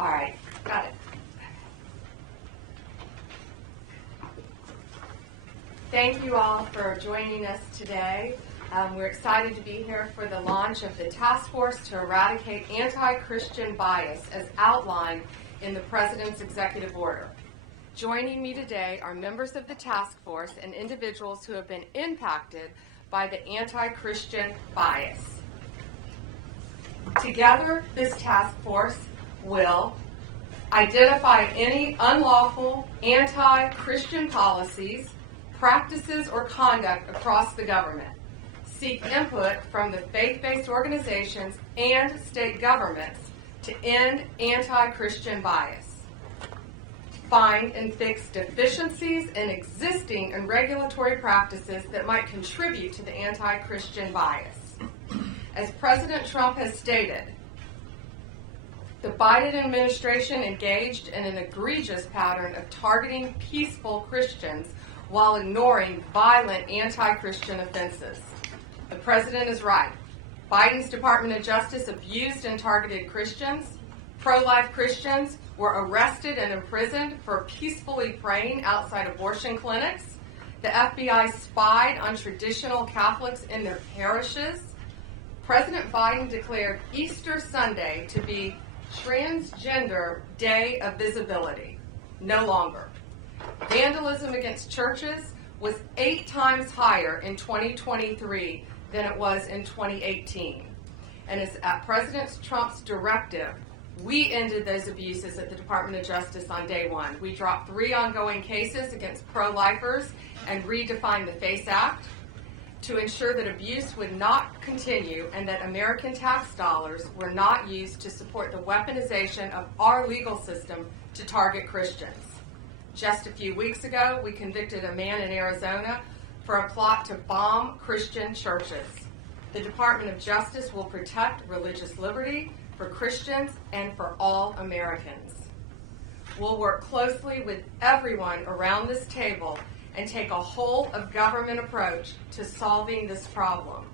All right, got it. Thank you all for joining us today. We're excited to be here for the launch of the Task Force to Eradicate Anti-Christian Bias as outlined in the President's Executive Order. Joining me today are members of the task force and individuals who have been impacted by the anti-Christian bias. Together, this task force will identify any unlawful anti-Christian policies, practices, or conduct across the government, seek input from the faith-based organizations and state governments to end anti-Christian bias, find and fix deficiencies in existing and regulatory practices that might contribute to the anti-Christian bias. As President Trump has stated, the Biden administration engaged in an egregious pattern of targeting peaceful Christians while ignoring violent anti-Christian offenses. The president is right. Biden's Department of Justice abused and targeted Christians. Pro-life Christians were arrested and imprisoned for peacefully praying outside abortion clinics. The FBI spied on traditional Catholics in their parishes. President Biden declared Easter Sunday to be Transgender Day of Visibility. No longer. Vandalism against churches was 8 times higher in 2023 than it was in 2018. And as at President Trump's directive, we ended those abuses at the Department of Justice on day one. We dropped 3 ongoing cases against pro-lifers and redefined the FACE Act to ensure that abuse would not continue and that American tax dollars were not used to support the weaponization of our legal system to target Christians. Just a few weeks ago, we convicted a man in Arizona for a plot to bomb Christian churches. The Department of Justice will protect religious liberty for Christians and for all Americans. We'll work closely with everyone around this table and take a whole-of-government approach to solving this problem,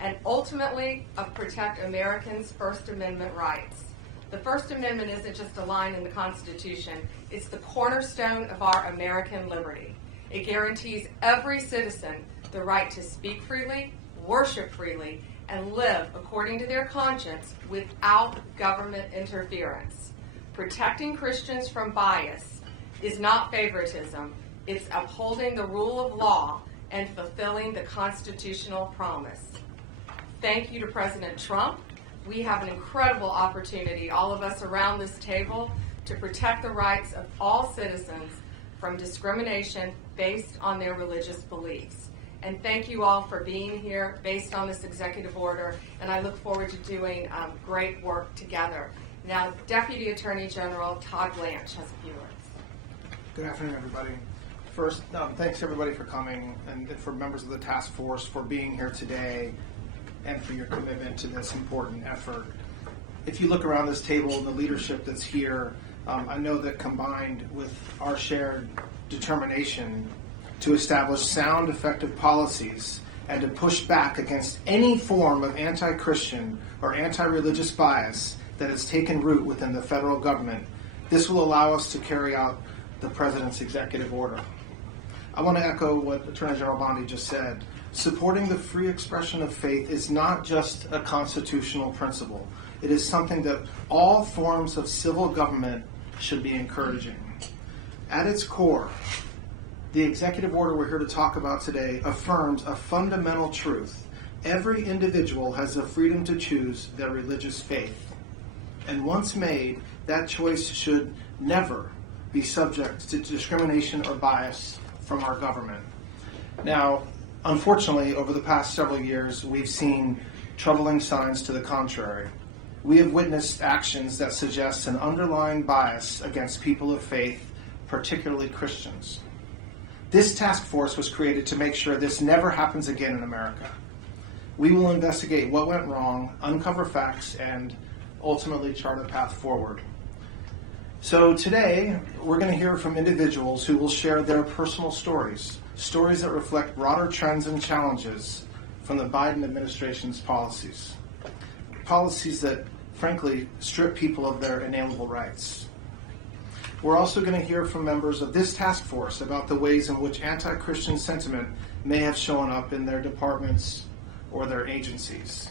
and ultimately protect Americans' First Amendment rights. The First Amendment isn't just a line in the Constitution, it's the cornerstone of our American liberty. It guarantees every citizen the right to speak freely, worship freely, and live according to their conscience without government interference. Protecting Christians from bias is not favoritism. It's upholding the rule of law and fulfilling the constitutional promise. Thank you to President Trump. We have an incredible opportunity, all of us around this table, to protect the rights of all citizens from discrimination based on their religious beliefs. And thank you all for being here based on this executive order, and I look forward to doing great work together. Now, Deputy Attorney General Todd Blanche has a few words. Good afternoon, everybody. First, thanks everybody for coming, and for members of the task force for being here today and for your commitment to this important effort. If you look around this table and the leadership that's here, I know that combined with our shared determination to establish sound, effective policies and to push back against any form of anti-Christian or anti-religious bias that has taken root within the federal government, this will allow us to carry out the President's executive order. I want to echo what Attorney General Bondi just said. Supporting the free expression of faith is not just a constitutional principle. It is something that all forms of civil government should be encouraging. At its core, the executive order we're here to talk about today affirms a fundamental truth. Every individual has the freedom to choose their religious faith. And once made, that choice should never be subject to discrimination or bias from our government. Now, unfortunately, over the past several years, we've seen troubling signs to the contrary. We have witnessed actions that suggest an underlying bias against people of faith, particularly Christians. This task force was created to make sure this never happens again in America. We will investigate what went wrong, uncover facts, and ultimately chart a path forward. So today, we're going to hear from individuals who will share their personal stories that reflect broader trends and challenges from the Biden administration's policies. Policies that, frankly, strip people of their inalienable rights. We're also going to hear from members of this task force about the ways in which anti-Christian sentiment may have shown up in their departments or their agencies.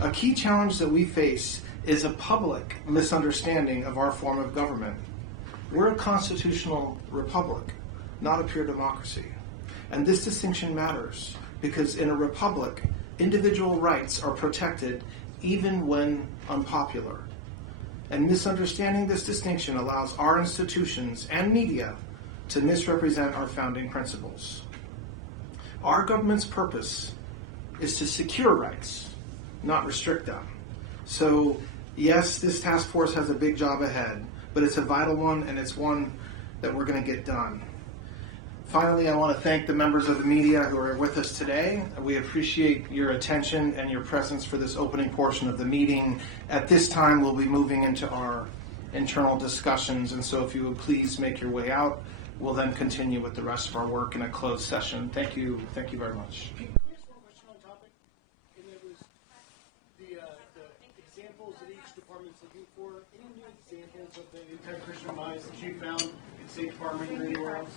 A key challenge that we face is a public misunderstanding of our form of government. We're a constitutional republic, not a pure democracy. And this distinction matters because in a republic, individual rights are protected even when unpopular. And misunderstanding this distinction allows our institutions and media to misrepresent our founding principles. Our government's purpose is to secure rights, not restrict them. So, yes, this task force has a big job ahead, but it's a vital one, and it's one that we're going to get done. Finally, I want to thank the members of the media who are with us today. We appreciate your attention and your presence for this opening portion of the meeting. At this time, we'll be moving into our internal discussions, and so if you would please make your way out, we'll then continue with the rest of our work in a closed session. Thank you very much. Can I ask one question on topic? And it was the examples that each department's looking for. Any new examples of the anti-Christian bias that you found in State Department or anywhere else?